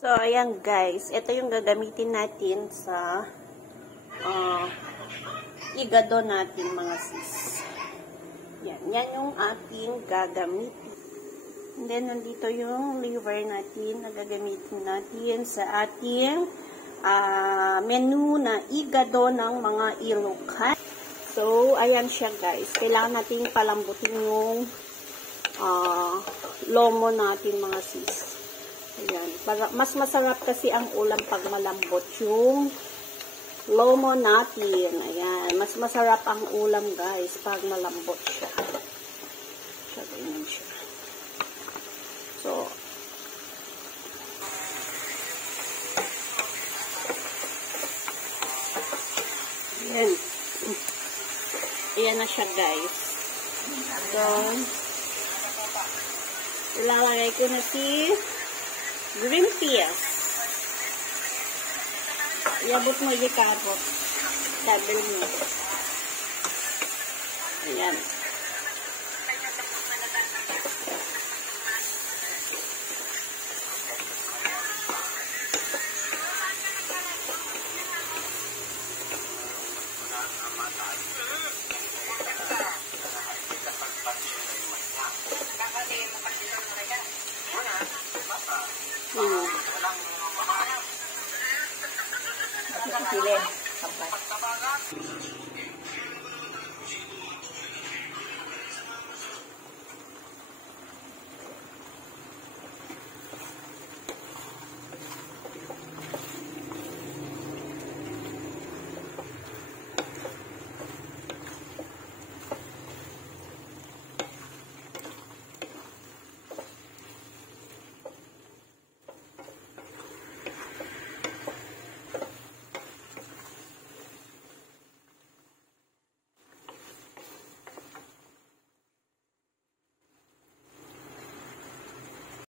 So, ayan guys. Ito yung gagamitin natin sa igado natin mga sis. Yan. Yan yung ating gagamitin. And then, nandito yung liver natin na gagamitin natin sa ating menu na igado ng mga Ilocano. So, ayan siya guys. Kailangan natin palambutin yung lomo natin mga sis. Ayan. Mas masarap kasi ang ulam pag malambot yung lomo natin. Ayan. Mas masarap ang ulam guys pag malambot siya. So, ganyan siya. So, ayan. Ayan na siya guys. So, ilalagay ko na si green peas. Iabot mo yung kapot. Sabil mo. Ayan. Sili.